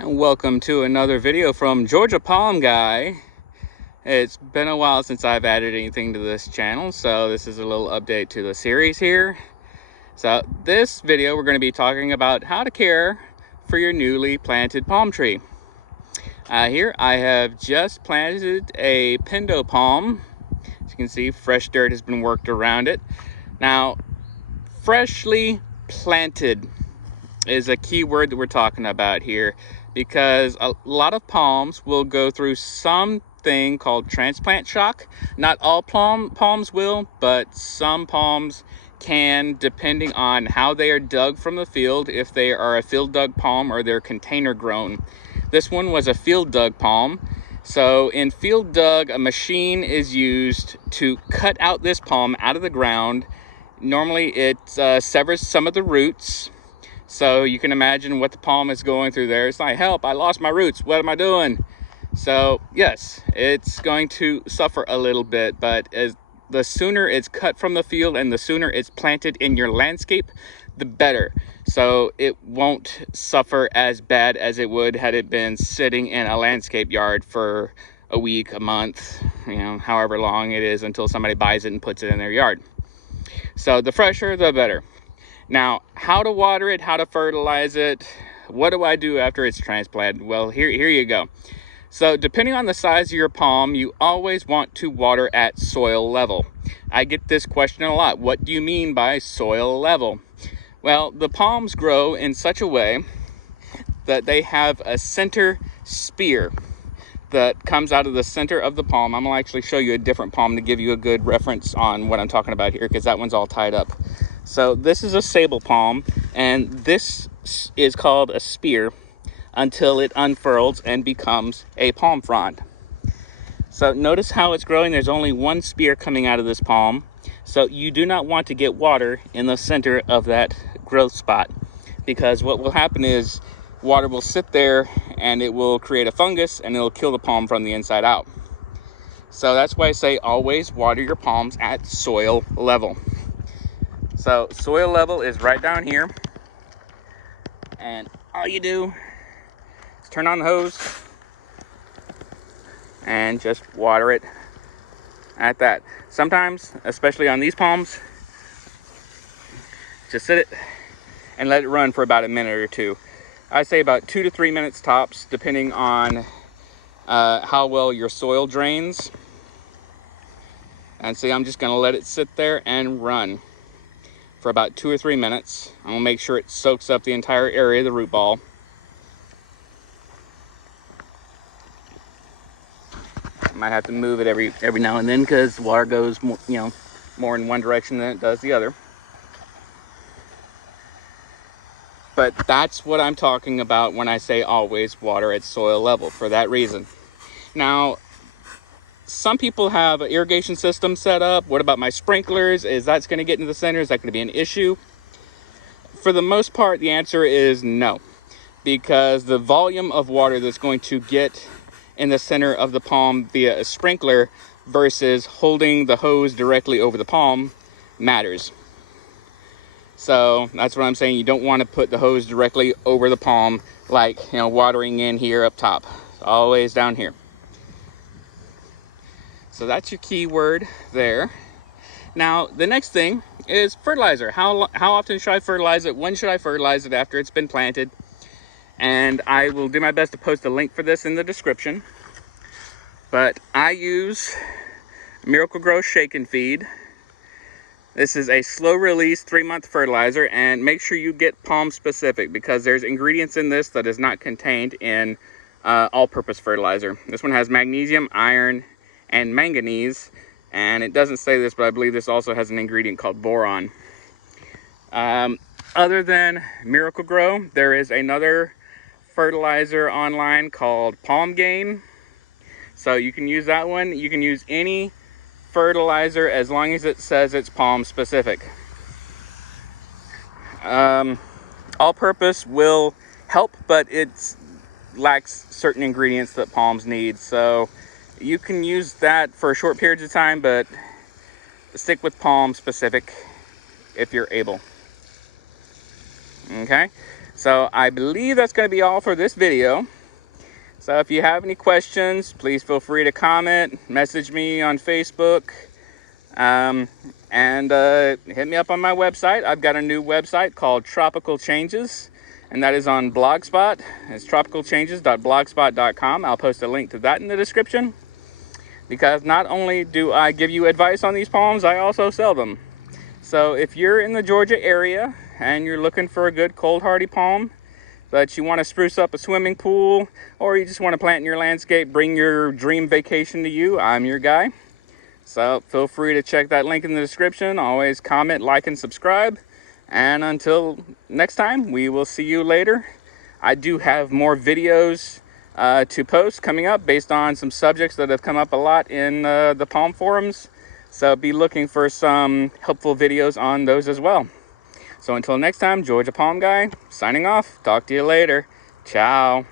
And welcome to another video from Georgia Palm Guy. It's been a while since I've added anything to this channel, so this is a little update to the series here. So this video we're going to be talking about how to care for your newly planted palm tree. Here I have just planted a pindo palm. As you can see, fresh dirt has been worked around it. Now, freshly planted is a key word that we're talking about here, because a lot of palms will go through something called transplant shock. Not all palms will, but some palms can, depending on how they are dug from the field, if they are a field dug palm or they're container grown. This one was a field dug palm. So in field dug, a machine is used to cut out this palm out of the ground. Normally it severs some of the roots. So you can imagine what the palm is going through there. It's like, help, I lost my roots. What am I doing? So yes, it's going to suffer a little bit, but the sooner it's cut from the field and the sooner it's planted in your landscape, the better. So it won't suffer as bad as it would had it been sitting in a landscape yard for a week, a month, however long it is until somebody buys it and puts it in their yard. So the fresher, the better. Now, how to water it, how to fertilize it, what do I do after it's transplanted? Well, here you go. So depending on the size of your palm, you always want to water at soil level. I get this question a lot. What do you mean by soil level? Well, the palms grow in such a way that they have a center spear that comes out of the center of the palm. I'm going to actually show you a different palm to give you a good reference on what I'm talking about here, because that one's all tied up. So this is a sable palm, and this is called a spear until it unfurls and becomes a palm frond. So notice how it's growing. There's only one spear coming out of this palm. So you do not want to get water in the center of that growth spot, because what will happen is water will sit there and it will create a fungus and it'll kill the palm from the inside out. So that's why I say always water your palms at soil level. So soil level is right down here, and all you do is turn on the hose and just water it at that. Sometimes, especially on these palms, just sit it and let it run for about a minute or two. I say about 2 to 3 minutes tops, depending on how well your soil drains. And see, I'm just going to let it sit there and run for about 2 or 3 minutes. I'm gonna make sure it soaks up the entire area of the root ball. I might have to move it every now and then, because water goes more in one direction than it does the other. But that's what I'm talking about when I say always water at soil level, for that reason. Now, some people have an irrigation system set up. What about my sprinklers? Is that's going to get into the center? Is that going to be an issue? For the most part, the answer is no, because the volume of water that's going to get in the center of the palm via a sprinkler versus holding the hose directly over the palm matters. So that's what I'm saying. You don't want to put the hose directly over the palm, like watering in here up top. It's always down here. So that's your key word there. Now, the next thing is fertilizer. How often should I fertilize it? When should I fertilize it after it's been planted? And I will do my best to post a link for this in the description. But I use Miracle-Gro Shake and Feed. This is a slow release 3-month fertilizer, and make sure you get palm specific, because there's ingredients in this that is not contained in all-purpose fertilizer. This one has magnesium, iron, and manganese, and it doesn't say this, but I believe this also has an ingredient called boron. Other than Miracle-Gro, there is another fertilizer online called Palm Gain, so you can use that one. You can use any fertilizer as long as it says it's palm specific. All-purpose will help, but it lacks certain ingredients that palms need, so you can use that for short periods of time, but stick with palm specific if you're able. Okay, So I believe that's going to be all for this video. So if you have any questions, please feel free to comment, message me on Facebook, and hit me up on my website. I've got a new website called Tropical Changes, and that is on Blogspot. It's tropicalchanges.blogspot.com. I'll post a link to that in the description, because not only do I give you advice on these palms, I also sell them. So if you're in the Georgia area and you're looking for a good cold hardy palm, but you want to spruce up a swimming pool, or you just want to plant in your landscape, bring your dream vacation to you, I'm your guy. So feel free to check that link in the description. Always comment, like, and subscribe. And until next time, we will see you later. I do have more videos to post coming up based on some subjects that have come up a lot in the palm forums. So be looking for some helpful videos on those as well. So until next time, Georgia Palm Guy, signing off. Talk to you later. Ciao.